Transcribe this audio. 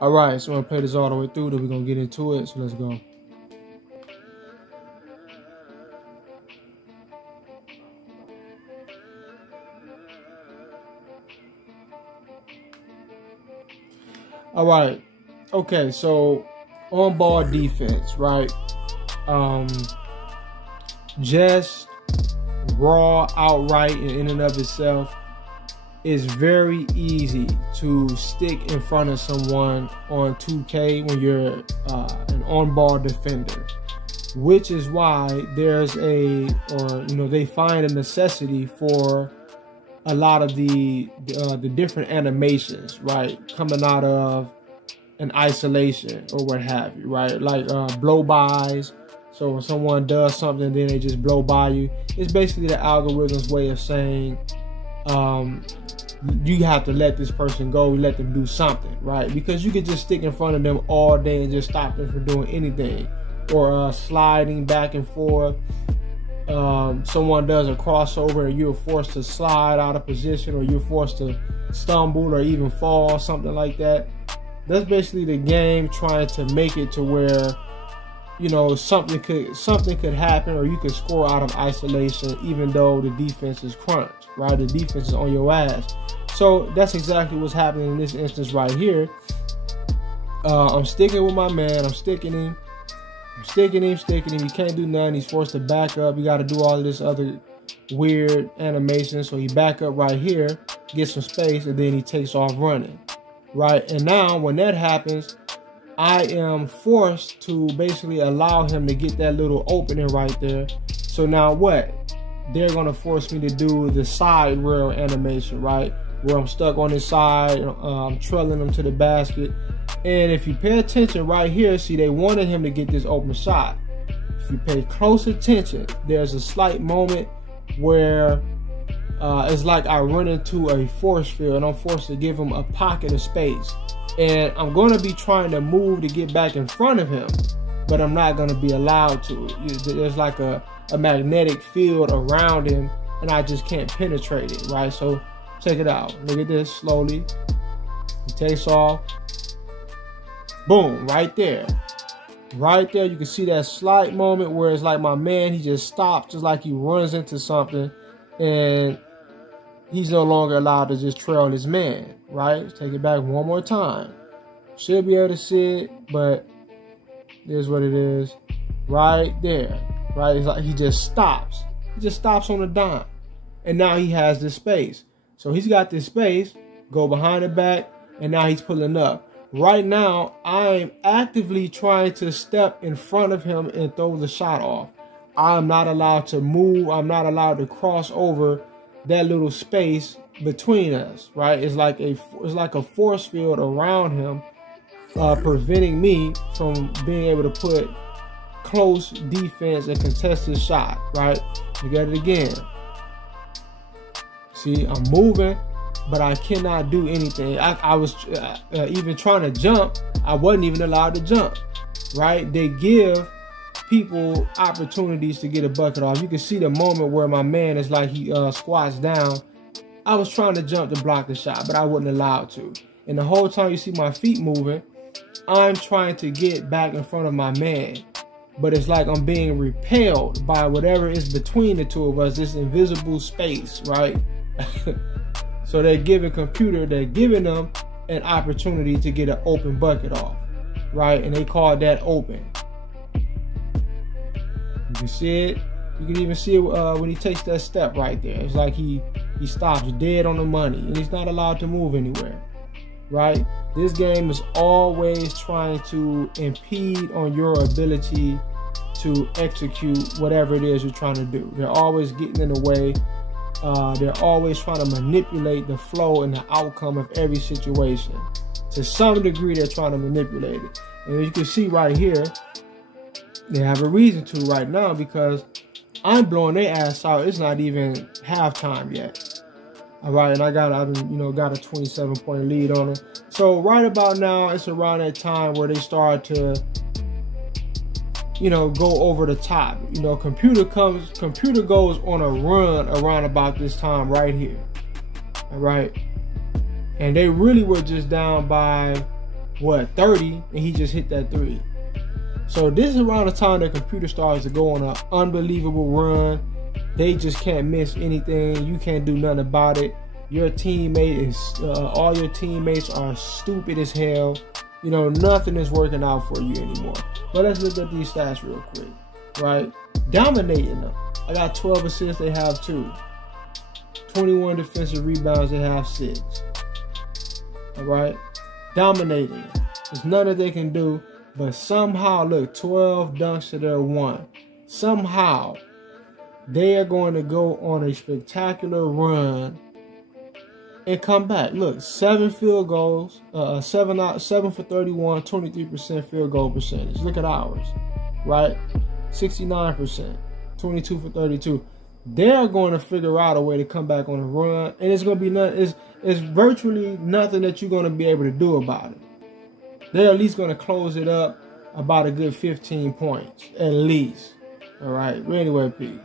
All right, so I'm gonna play this all the way through, then we're gonna get into it. So let's go. All right, okay, so on ball defense, right? Just raw outright in and of itself, it's very easy to stick in front of someone on 2K when you're an on-ball defender, which is why there's they find a necessity for a lot of the different animations, right, coming out of an isolation or what have you, right? Like blow-bys. So when someone does something, then they just blow by you. It's basically the algorithm's way of saying, you have to let this person go, let them do something, right? Because you could just stick in front of them all day and just stop them from doing anything, or sliding back and forth. Someone does a crossover and you're forced to slide out of position, or you're forced to stumble or even fall, something like that. That's basically the game trying to make it to where, you know, something could happen, or you could score out of isolation even though the defense is crunched, right? The defense is on your ass. So that's exactly what's happening in this instance right here. I'm sticking with my man. I'm sticking him. He can't do nothing. He's forced to back up. You got to do all of this other weird animation. So he back up right here, gets some space, and then he takes off running, right? And now when that happens, I am forced to basically allow him to get that little opening right there. So now what? They're going to force me to do the side rail animation, right? Where I'm stuck on his side, I'm trailing him to the basket. And if you pay attention right here, see, they wanted him to get this open shot. If you pay close attention, there's a slight moment where it's like I run into a force field and I'm forced to give him a pocket of space. And I'm going to be trying to move to get back in front of him, but I'm not going to be allowed to. There's like a magnetic field around him, and I just can't penetrate it, right? So check it out. Look at this slowly. He takes off. Boom, right there. Right there, you can see that slight moment where it's like my man, he just stops, just like he runs into something, and he's no longer allowed to just trail his man, right? Let's take it back one more time. Should be able to see it, but here's what it is. Right there, right? It's like he just stops. He just stops on a dime. And now he has this space. So he's got this space, go behind the back, and now he's pulling up. Right now, I'm actively trying to step in front of him and throw the shot off. I'm not allowed to move. I'm not allowed to cross over that little space between us, right? It's like a force field around him, preventing me from being able to put close defense and contest his shot, right? We got it again. See, I'm moving, but I cannot do anything. I was even trying to jump. I wasn't even allowed to jump, right? They give people opportunities to get a bucket off. You can see the moment where my man is like he squats down. I was trying to jump to block the shot, but I wasn't allowed to. And the whole time you see my feet moving, I'm trying to get back in front of my man. But it's like I'm being repelled by whatever is between the two of us, this invisible space, right? So they're giving them an opportunity to get an open bucket off, right? And they call that open. You can see it. You can even see it when he takes that step right there. It's like he stops dead on the money, and he's not allowed to move anywhere, right? This game is always trying to impede on your ability to execute whatever it is you're trying to do. They're always getting in the way. They're always trying to manipulate the flow and the outcome of every situation. To some degree, they're trying to manipulate it. And you can see right here, they have a reason to right now, because I'm blowing their ass out. It's not even halftime yet. All right, and I got a 27-point lead on them. So right about now, it's around that time where they start to, go over the top. Computer goes on a run around about this time right here. All right, and they really were just down by 30, and he just hit that 3. So this is around the time the computer starts to go on an unbelievable run. They just can't miss anything. You can't do nothing about it. Your teammate is, all your teammates are stupid as hell. You know, nothing is working out for you anymore. But let's look at these stats real quick, right? Dominating them. I got 12 assists, they have 2. 21 defensive rebounds, they have 6. All right? Dominating them. There's nothing that they can do, but somehow, look, 12 dunks to their 1. Somehow, they are going to go on a spectacular run and come back. Look, 7 field goals, 7 for 31, 23% field goal percentage. Look at ours, right? 69%, 22 for 32. They're going to figure out a way to come back on a run, and it's going to be nothing. It's virtually nothing that you're going to be able to do about it. They're at least going to close it up about a good 15 points, at least. All right. Well, anyway, peace.